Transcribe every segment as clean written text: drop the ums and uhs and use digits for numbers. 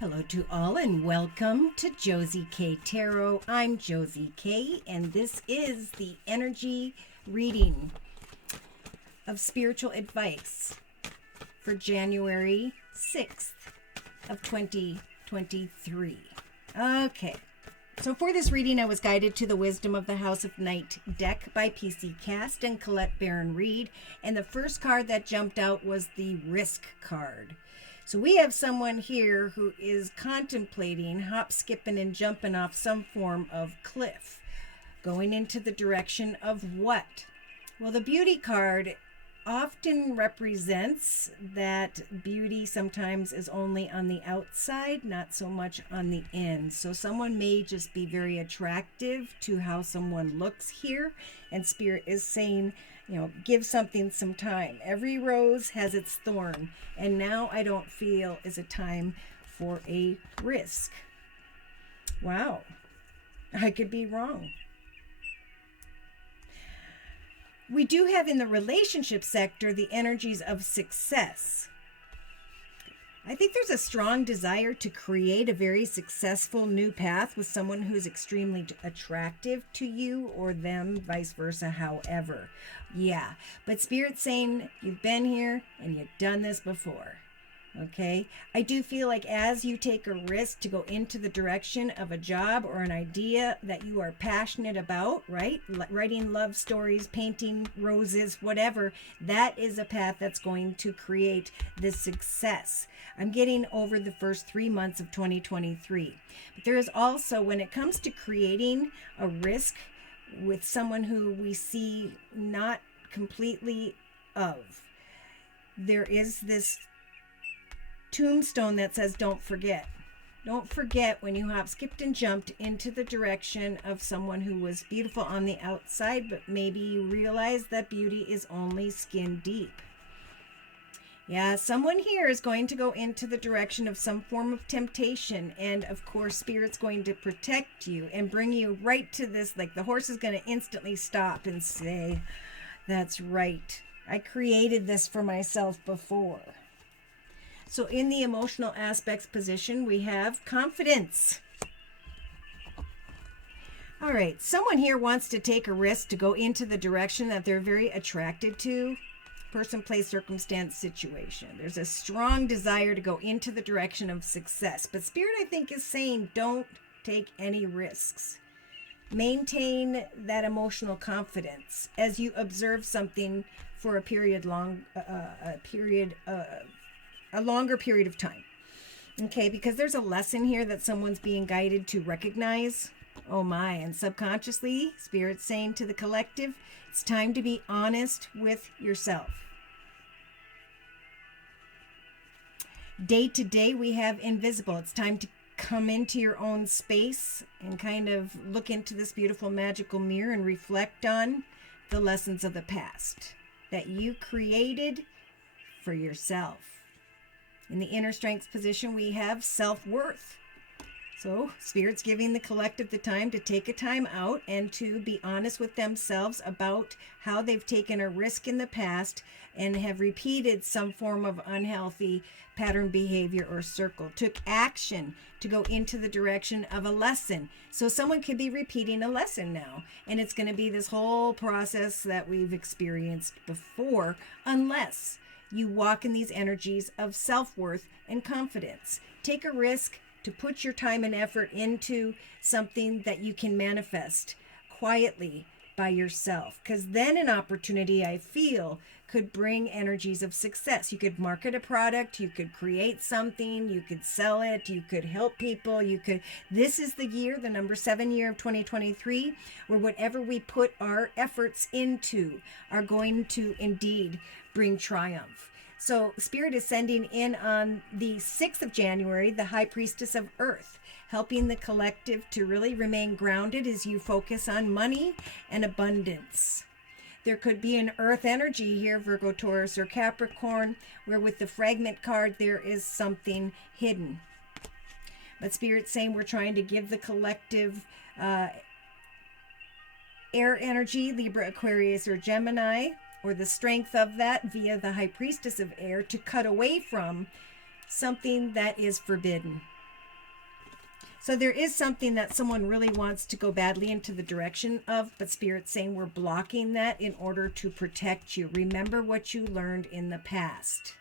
Hello to all and welcome to Josie K Tarot. I'm Josie K and this is the energy reading of spiritual advice for January 6th of 2023. Okay, so for this reading I was guided to the Wisdom of the House of Night deck by PC Cast and Colette Baron Reed, and the first card that jumped out was the Risk card. So we have someone here who is contemplating hop, skipping, and jumping off some form of cliff, going into the direction of what? Well, the beauty card often represents that beauty sometimes is only on the outside, not so much on the in. So someone may just be very attractive to how someone looks here, and Spirit is saying, give something some time. Every rose has its thorn, and now I don't feel is a time for a risk. Wow, I could be wrong. We do have in the relationship sector the energies of success. I think there's a strong desire to create a very successful new path with someone who's extremely attractive to you or them, vice versa, however. Yeah, but Spirit's saying you've been here and you've done this before. Okay, I do feel like as you take a risk to go into the direction of a job or an idea that you are passionate about, right? Writing love stories, painting roses, whatever, that is a path that's going to create this success. I'm getting over the first 3 months of 2023. But there is also, when it comes to creating a risk with someone who we see not completely of, there is this tombstone that says don't forget. Don't forget when you hop, skipped, and jumped into the direction of someone who was beautiful on the outside, but maybe you realize that beauty is only skin deep. Yeah, someone here is going to go into the direction of some form of temptation, and of course Spirit's going to protect you and bring you right to this, like the horse is going to instantly stop and say, that's right, I created this for myself before. So in the emotional aspects position, we have confidence. All right, someone here wants to take a risk to go into the direction that they're very attracted to. Person, place, circumstance, situation. There's a strong desire to go into the direction of success. But Spirit, I think, is saying don't take any risks. Maintain that emotional confidence as you observe something for a longer period of time. Okay, because there's a lesson here that someone's being guided to recognize. Oh my, and subconsciously, Spirit's saying to the collective, it's time to be honest with yourself. Day to day, we have invisible. It's time to come into your own space and kind of look into this beautiful magical mirror and reflect on the lessons of the past that you created for yourself. In the inner strengths position, we have self-worth. So Spirit's giving the collective the time to take a time out and to be honest with themselves about how they've taken a risk in the past and have repeated some form of unhealthy pattern behavior or circle. Took action to go into the direction of a lesson. So someone could be repeating a lesson now, and it's going to be this whole process that we've experienced before, unless you walk in these energies of self-worth and confidence. Take a risk to put your time and effort into something that you can manifest quietly by yourself. Because then an opportunity, I feel, could bring energies of success. You could market a product, you could create something, you could sell it, you could help people, this is the year, the number 7 year of 2023, where whatever we put our efforts into are going to indeed bring triumph. So Spirit is sending in on the 6th of January, the High Priestess of Earth, helping the collective to really remain grounded as you focus on money and abundance. There could be an earth energy here, Virgo, Taurus, or Capricorn, where with the fragment card, there is something hidden. But Spirit's saying we're trying to give the collective air energy, Libra, Aquarius, or Gemini, or the strength of that via the High Priestess of Air to cut away from something that is forbidden. So there is something that someone really wants to go badly into the direction of, but Spirit's saying we're blocking that in order to protect you. Remember what you learned in the past.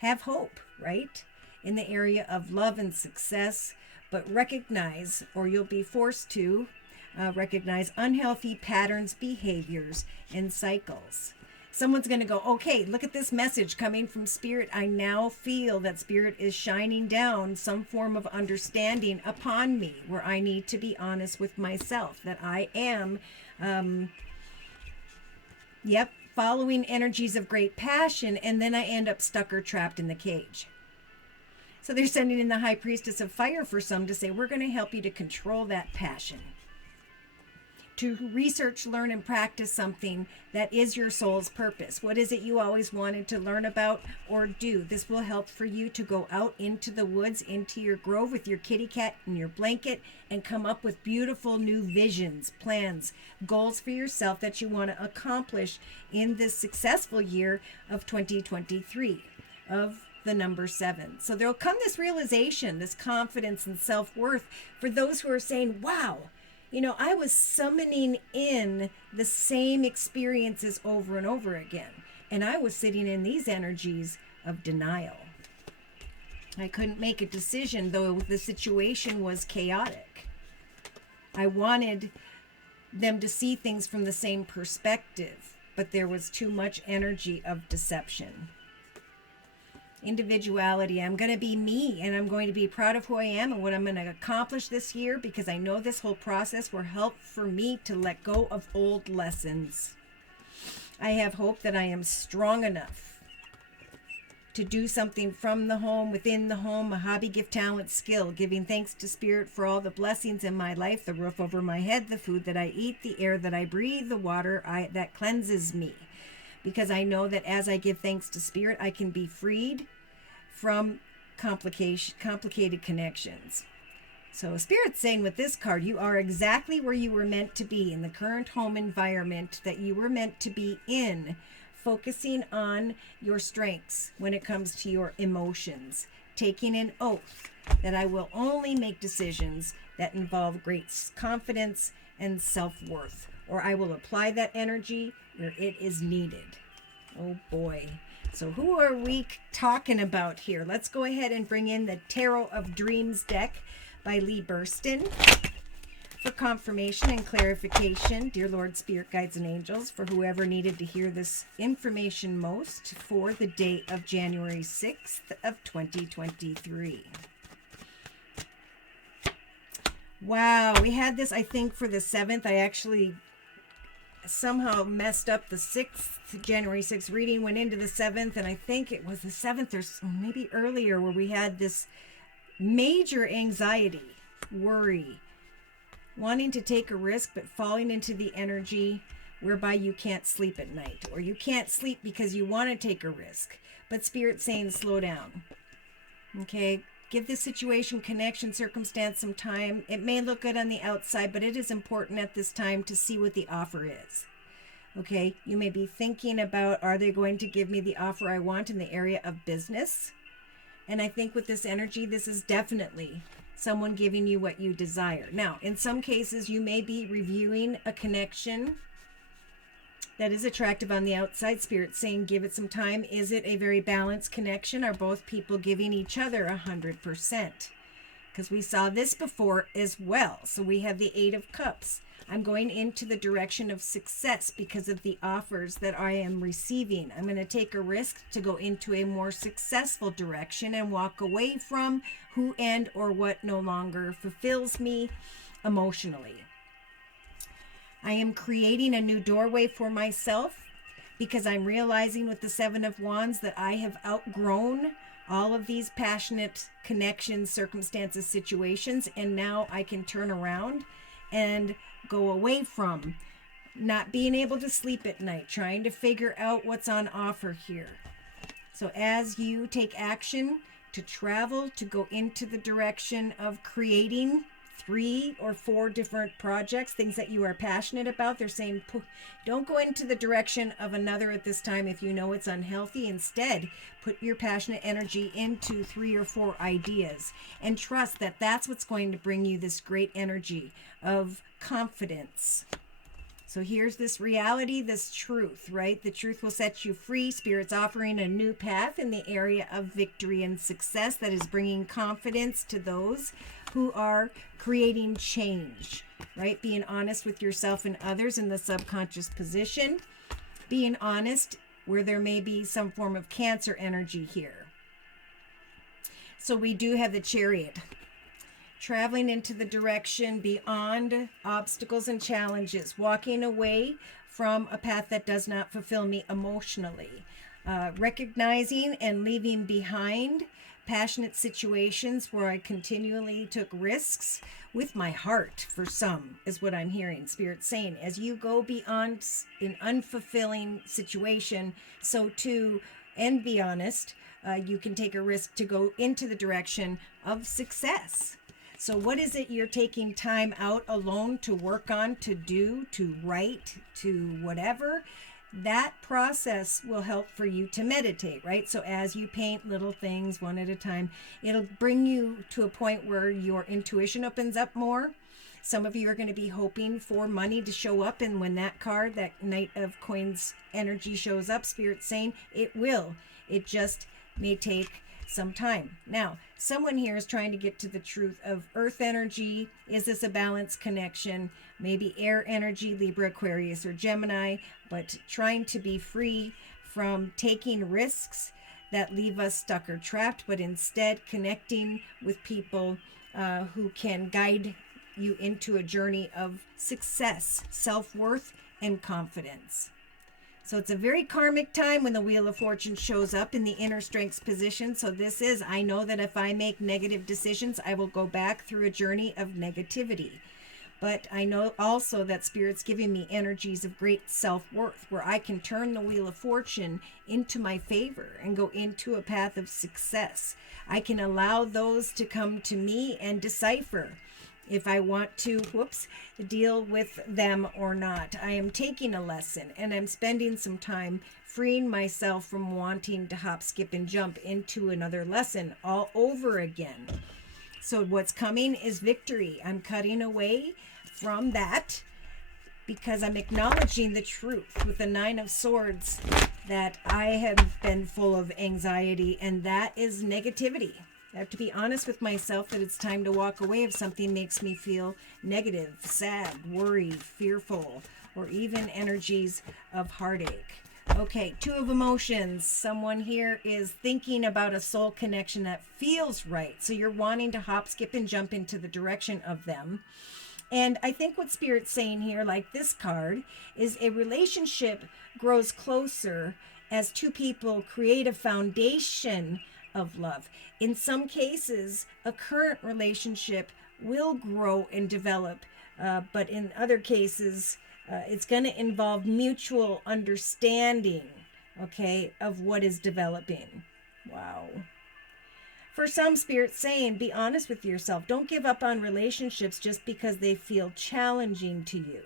Have hope, right? In the area of love and success, but recognize, or you'll be forced to recognize unhealthy patterns, behaviors, and cycles. Someone's going to go, okay, look at this message coming from Spirit. I now feel that Spirit is shining down some form of understanding upon me where I need to be honest with myself, that I am, following energies of great passion, and then I end up stuck or trapped in the cage. So they're sending in the High Priestess of Fire for some to say, we're going to help you to control that passion, to research, learn, and practice something that is your soul's purpose. What is it you always wanted to learn about or do? This will help for you to go out into the woods, into your grove with your kitty cat and your blanket, and come up with beautiful new visions, plans, goals for yourself that you want to accomplish in this successful year of 2023 of the number 7. So there'll come this realization, this confidence and self-worth for those who are saying, wow, you know, I was summoning in the same experiences over and over again. And I was sitting in these energies of denial. I couldn't make a decision, though the situation was chaotic. I wanted them to see things from the same perspective, but there was too much energy of deception. Individuality. I'm going to be me, and I'm going to be proud of who I am and what I'm going to accomplish this year, because I know this whole process will help for me to let go of old lessons. I have hope that I am strong enough to do something from the home, within the home, a hobby, gift, talent, skill, giving thanks to Spirit for all the blessings in my life, the roof over my head, the food that I eat, the air that I breathe, the water that cleanses me. Because I know that as I give thanks to Spirit, I can be freed from complicated connections. So Spirit's saying with this card, you are exactly where you were meant to be in the current home environment that you were meant to be in, focusing on your strengths when it comes to your emotions, taking an oath that I will only make decisions that involve great confidence and self-worth, or I will apply that energy where it is needed. Oh boy. So who are we talking about here? Let's go ahead and bring in the Tarot of Dreams deck by Lee Burston for confirmation and clarification. Dear Lord, Spirit, Guides, and Angels, for whoever needed to hear this information most for the date of January 6th of 2023. Wow, we had this, I think, for the 7th. I actually somehow messed up the 6th, January 6th reading, went into the 7th, and I think it was the 7th or maybe earlier where we had this major anxiety, worry, wanting to take a risk, but falling into the energy whereby you can't sleep at night, or you can't sleep because you want to take a risk. But Spirit's saying, slow down. Okay? Give this situation, connection, circumstance some time. It may look good on the outside, but it is important at this time to see what the offer is. Okay? You may be thinking about, are they going to give me the offer I want in the area of business? And I think with this energy, this is definitely someone giving you what you desire. Now, in some cases, you may be reviewing a connection that is attractive on the outside. Spirit saying, give it some time. Is it a very balanced connection? Are both people giving each other 100%? Because we saw this before as well. So we have the 8 of Cups. I'm going into the direction of success because of the offers that I am receiving. I'm going to take a risk to go into a more successful direction and walk away from who and or what no longer fulfills me emotionally. I am creating a new doorway for myself because I'm realizing with the 7 of Wands that I have outgrown all of these passionate connections, circumstances, situations, and now I can turn around and go away from not being able to sleep at night, trying to figure out what's on offer here. So as you take action to travel, to go into the direction of creating 3 or 4 different projects, things that you are passionate about. They're saying don't go into the direction of another at this time if you know it's unhealthy. Instead, put your passionate energy into 3 or 4 ideas and trust that that's what's going to bring you this great energy of confidence. So here's this reality, this truth, right? The truth will set you free. Spirit's offering a new path in the area of victory and success that is bringing confidence to those who are creating change, right? Being honest with yourself and others in the subconscious position. Being honest where there may be some form of Cancer energy here. So we do have the Chariot. Traveling into the direction beyond obstacles and challenges, walking away from a path that does not fulfill me emotionally, recognizing and leaving behind passionate situations where I continually took risks with my heart, for some, is what I'm hearing Spirit saying. As you go beyond an unfulfilling situation, so too, and be honest, you can take a risk to go into the direction of success. So what is it you're taking time out alone to work on, to do, to write, to whatever? That process will help for you to meditate, right? So as you paint little things one at a time, it'll bring you to a point where your intuition opens up more. Some of you are going to be hoping for money to show up. And when that card, that Knight of Coins energy shows up, Spirit's saying it will. It just may take some time. Now, someone here is trying to get to the truth of earth energy. Is this a balanced connection? Maybe air energy, Libra, Aquarius, or Gemini, but trying to be free from taking risks that leave us stuck or trapped, but instead connecting with people who can guide you into a journey of success, self-worth, and confidence. So it's a very karmic time when the Wheel of Fortune shows up in the inner strengths position. So this is, I know that if I make negative decisions, I will go back through a journey of negativity. But I know also that Spirit's giving me energies of great self-worth, where I can turn the Wheel of Fortune into my favor and go into a path of success. I can allow those to come to me and decipher if I want to, deal with them or not. I am taking a lesson and I'm spending some time freeing myself from wanting to hop, skip, and jump into another lesson all over again. So what's coming is victory. I'm cutting away from that because I'm acknowledging the truth with the 9 of Swords that I have been full of anxiety, and that is negativity. I have to be honest with myself that it's time to walk away if something makes me feel negative, sad, worried, fearful, or even energies of heartache. Okay, 2 of Emotions. Someone here is thinking about a soul connection that feels right. So you're wanting to hop, skip, and jump into the direction of them. And I think what Spirit's saying here, like this card, is a relationship grows closer as 2 people create a foundation of love. In some cases, a current relationship will grow and develop, but in other cases, it's going to involve mutual understanding, okay, of what is developing. Wow. For some, Spirit's saying, be honest with yourself. Don't give up on relationships just because they feel challenging to you.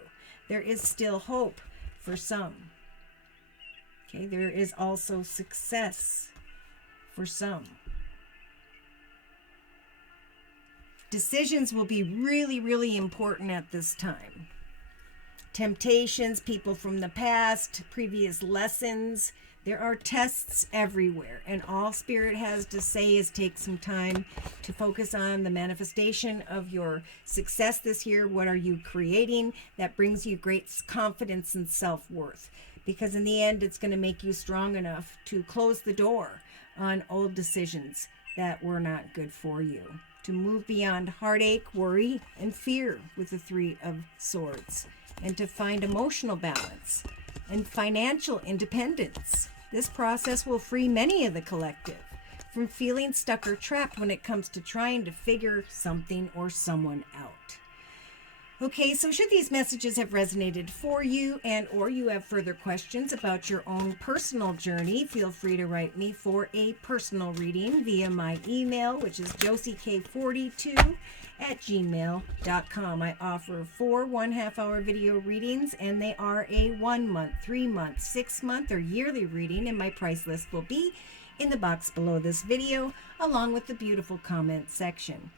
There is still hope for some. Okay, there is also success for some. Decisions will be really, really important at this time. Temptations, people from the past, previous lessons. There are tests everywhere, and all Spirit has to say is take some time to focus on the manifestation of your success this year. What are you creating that brings you great confidence and self-worth? Because in the end, it's going to make you strong enough to close the door on old decisions that were not good for you. To move beyond heartache, worry, and fear with the 3 of Swords. And to find emotional balance and financial independence. This process will free many of the collective from feeling stuck or trapped when it comes to trying to figure something or someone out. Okay, so should these messages have resonated for you and or you have further questions about your own personal journey, feel free to write me for a personal reading via my email, which is josiek42@gmail.com. I offer 4 1/2-hour video readings, and they are a 1 month, 3 month, 6 month, or yearly reading, and my price list will be in the box below this video, along with the beautiful comment section.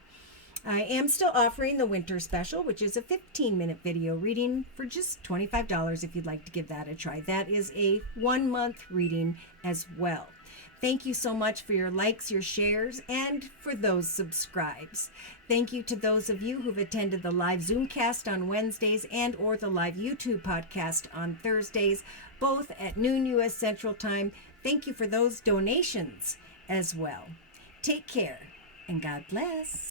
I am still offering the winter special, which is a 15-minute video reading for just $25 if you'd like to give that a try. That is a 1-month reading as well. Thank you so much for your likes, your shares, and for those subscribes. Thank you to those of you who've attended the live Zoomcast on Wednesdays and or the live YouTube podcast on Thursdays, both at noon U.S. Central Time. Thank you for those donations as well. Take care, and God bless.